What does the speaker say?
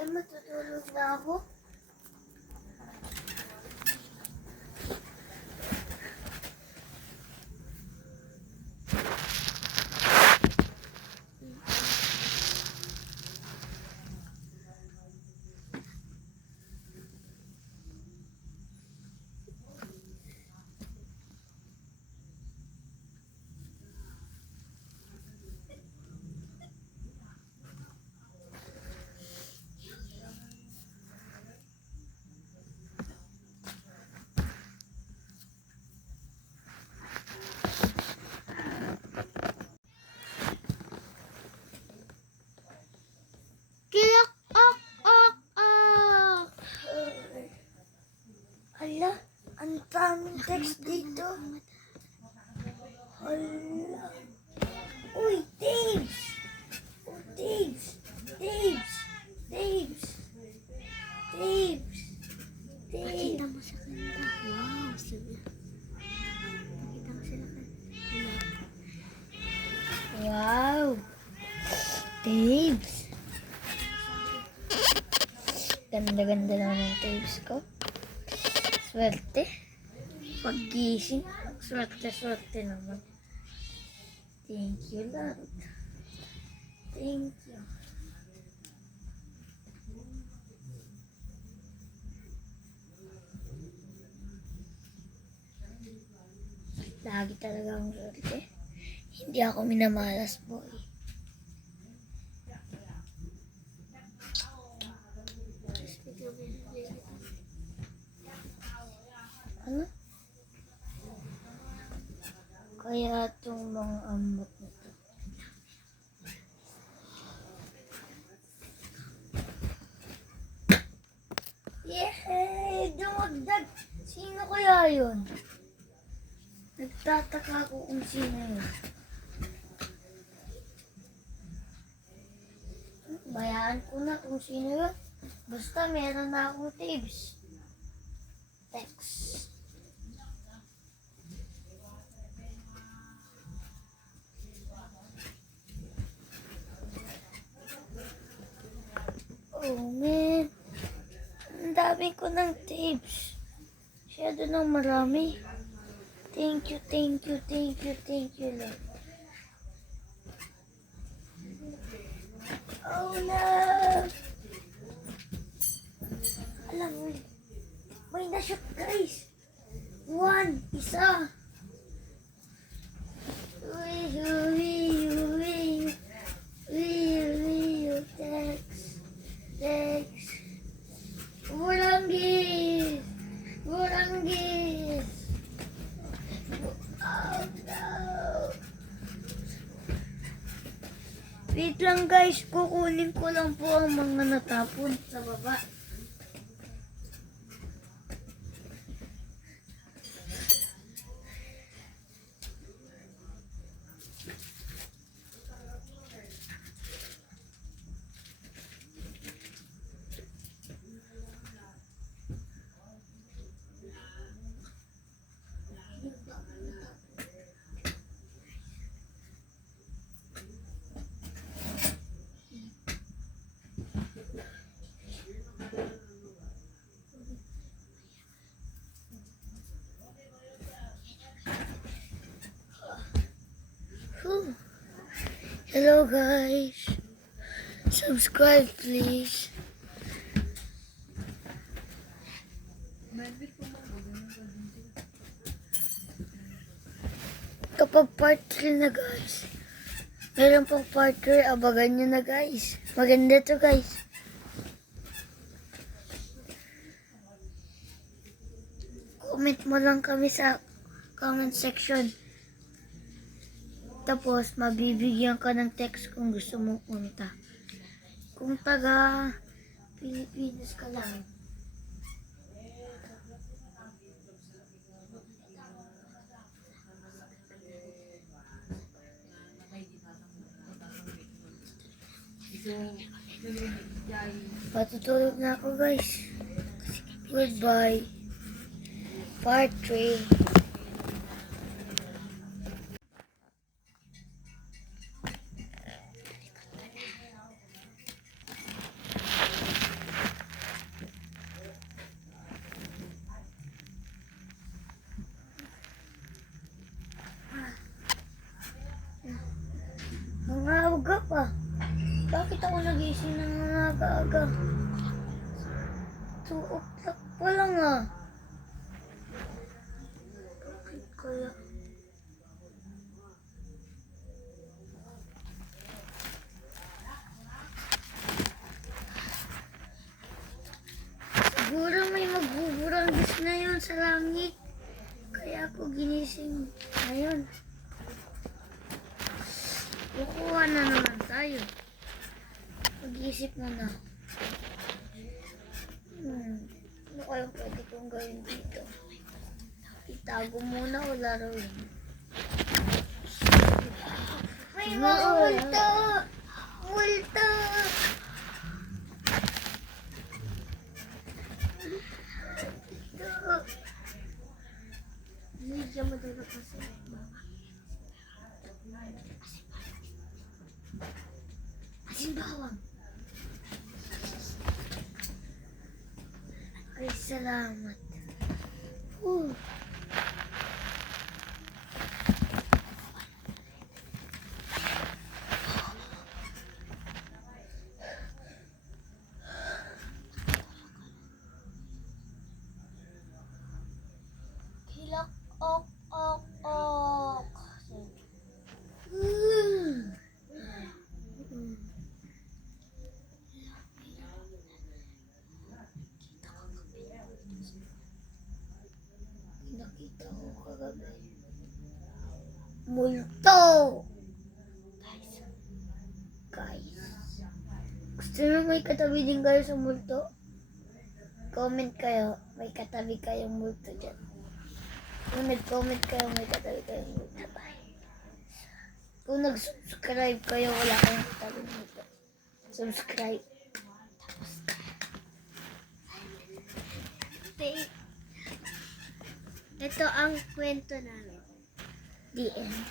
Ay, matutulog na ako. Kilak, ok, ok, ok. Hala, ang daming text dito. Hala. Uy, Daves! Oh, Daves! Daves! Daves! Daves! Pakita Daves! mo sa kanta. Wow, sige. Pakita mo sila kanta. Wow! Daves! Ganda-ganda naman ng Daves ko. Swerte. Paggising, swerte-swerte naman. Thank you, Lord. Thank you. Lagi talaga ang swerte. Hindi ako minamalas, boy. Ano? Kaya itong mga ambot na to. Yay! Dumagdag! Sino kaya yun? Nagtataka ako kung sino yun. Bayaan ko na kung sino yun. Basta meron na akong tips. Text. Oh man. Ang dami ko ng tips. Masyado ng marami. Thank you, thank you, thank you, thank you, Lord. Oh no! Alam mo, may na-shoot guys. Isa. Uy, text. Buranggis. Oh no. Wait lang guys, kukunin ko lang po ang mga natapon sa baba. Whew. Hello guys. Subscribe please. Kapag part 3 na guys. Meron pang part 3. Abagan nyo na guys. Maganda to guys. Comment mo lang kami sa comment section. Tapos, mabibigyan ka ng text kung gusto mong punta. Kung taga Pilipinas ka lang. Patutulog na ako guys. Goodbye. Part 3. aga. 2 o'clock pa lang ah. Bakit kaya? Siguro may magbuburanggis na yun sa langit. Kaya ako ginising ngayon. Kukuha na naman tayo. Mag-isip muna. Ano kayang pwede kong gawin dito? Itago muna o laruin? May mga multo! Multo! Hindi mo dito kasi. Asin bawang. Ay, salamat. Hilak, ok, ok, ok. Nakita ko kagabi. Multo! Guys. Gusto nyo may katabi din kayo sa multo? Comment kayo. May katabi kayong multo dyan. Kung nag-comment kayo, may katabi kayong multo. Kung nag-subscribe kayo, wala kayong katabi multo. Subscribe. Ito ang kwento namin. The end.